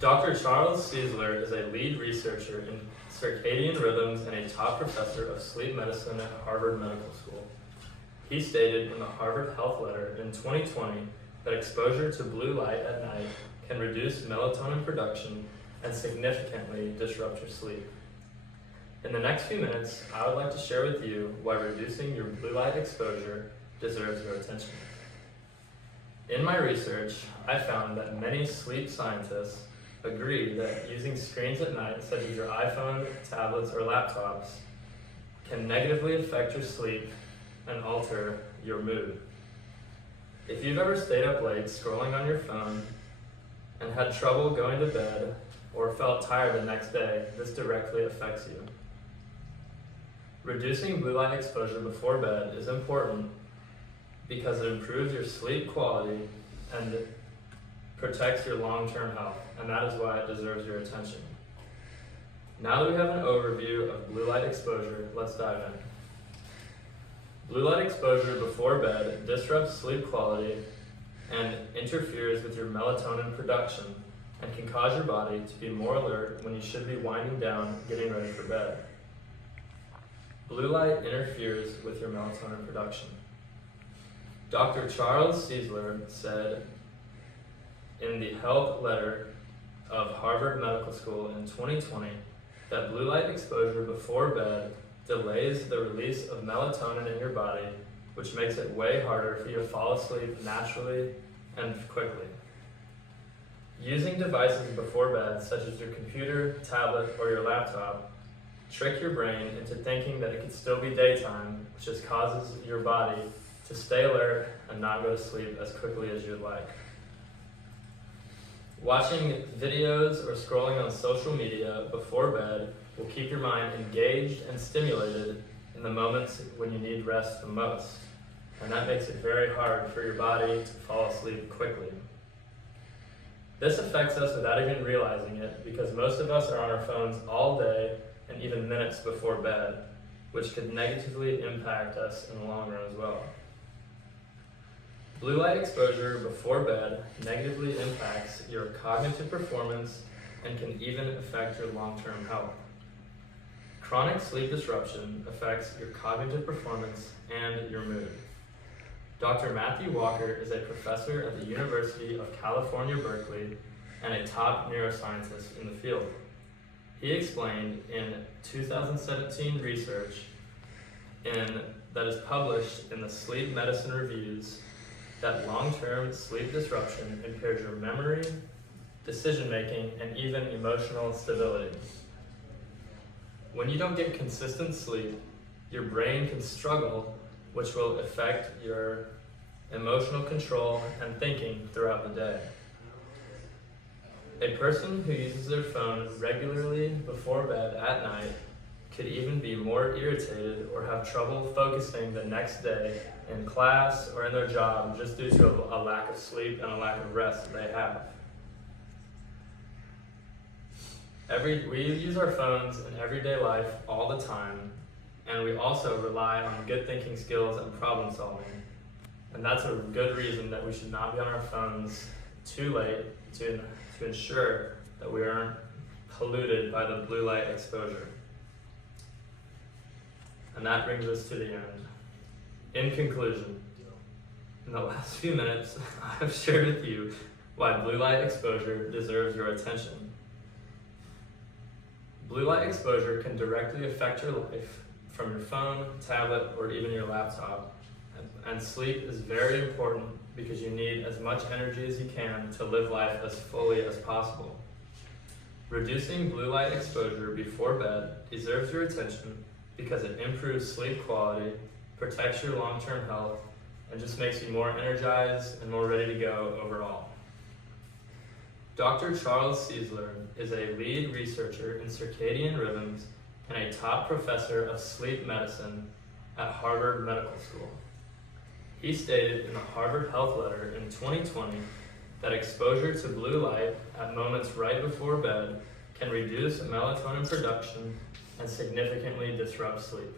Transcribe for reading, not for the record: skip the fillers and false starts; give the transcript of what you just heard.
Dr. Charles Czeisler is a lead researcher in circadian rhythms and a top professor of sleep medicine at Harvard Medical School. He stated in the Harvard Health Letter in 2020 that exposure to blue light at night can reduce melatonin production and significantly disrupt your sleep. In the next few minutes, I would like to share with you why reducing your blue light exposure deserves your attention. In my research, I found that many sleep scientists agree that using screens at night, such as your iPhone, tablets, or laptops, can negatively affect your sleep and alter your mood. If you've ever stayed up late scrolling on your phone and had trouble going to bed or felt tired the next day, this directly affects you. Reducing blue light exposure before bed is important because it improves your sleep quality and protects your long-term health, and that is why it deserves your attention. Now that we have an overview of blue light exposure, let's dive in. Blue light exposure before bed disrupts sleep quality and interferes with your melatonin production and can cause your body to be more alert when you should be winding down, getting ready for bed. Blue light interferes with your melatonin production. Dr. Charles Czeisler said in the Health Letter of Harvard Medical School in 2020 that blue light exposure before bed delays the release of melatonin in your body, which makes it way harder for you to fall asleep naturally and quickly. Using devices before bed, such as your computer, tablet, or your laptop, trick your brain into thinking that it could still be daytime, which just causes your body to stay alert and not go to sleep as quickly as you'd like. Watching videos or scrolling on social media before bed will keep your mind engaged and stimulated in the moments when you need rest the most, and that makes it very hard for your body to fall asleep quickly. This affects us without even realizing it because most of us are on our phones all day and even minutes before bed, which could negatively impact us in the long run as well. Blue light exposure before bed negatively impacts your cognitive performance and can even affect your long-term health. Chronic sleep disruption affects your cognitive performance and your mood. Dr. Matthew Walker is a professor at the University of California, Berkeley, and a top neuroscientist in the field. He explained in 2017 research that is published in the Sleep Medicine Reviews that long-term sleep disruption impairs your memory, decision-making, and even emotional stability. When you don't get consistent sleep, your brain can struggle, which will affect your emotional control and thinking throughout the day. A person who uses their phone regularly before bed at night could even be more irritated or have trouble focusing the next day in class or in their job just due to a lack of sleep and a lack of rest that they have. We use our phones in everyday life all the time, and we also rely on good thinking skills and problem solving. And that's a good reason that we should not be on our phones too late to ensure that we aren't polluted by the blue light exposure. And that brings us to the end. In conclusion, in the last few minutes, I have shared with you why blue light exposure deserves your attention. Blue light exposure can directly affect your life from your phone, tablet, or even your laptop. And sleep is very important because you need as much energy as you can to live life as fully as possible. Reducing blue light exposure before bed deserves your attention because it improves sleep quality, protects your long-term health, and just makes you more energized and more ready to go overall. Dr. Charles Czeisler is a lead researcher in circadian rhythms and a top professor of sleep medicine at Harvard Medical School. He stated in the Harvard Health Letter in 2020 that exposure to blue light at moments right before bed can reduce melatonin production and significantly disrupt sleep.